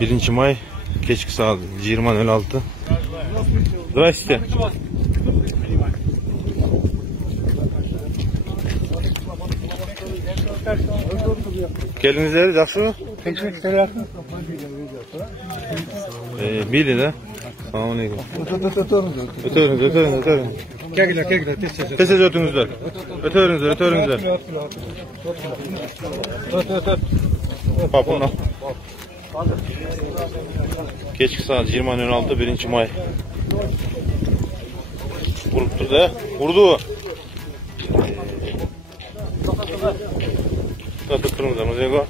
1 may kechki soat 20:06. Здравствуйте. Gelinizler yaxshimi? Bili da. Assalomu alaykum. O'tiring. Kelinglar, Tez o'tingizlar. O'tiringizlar. Hop, buni. Kechki soat 20:06, 1 may. Urib turdi. Urdi u. To'xtab turingizlar, muzeyga.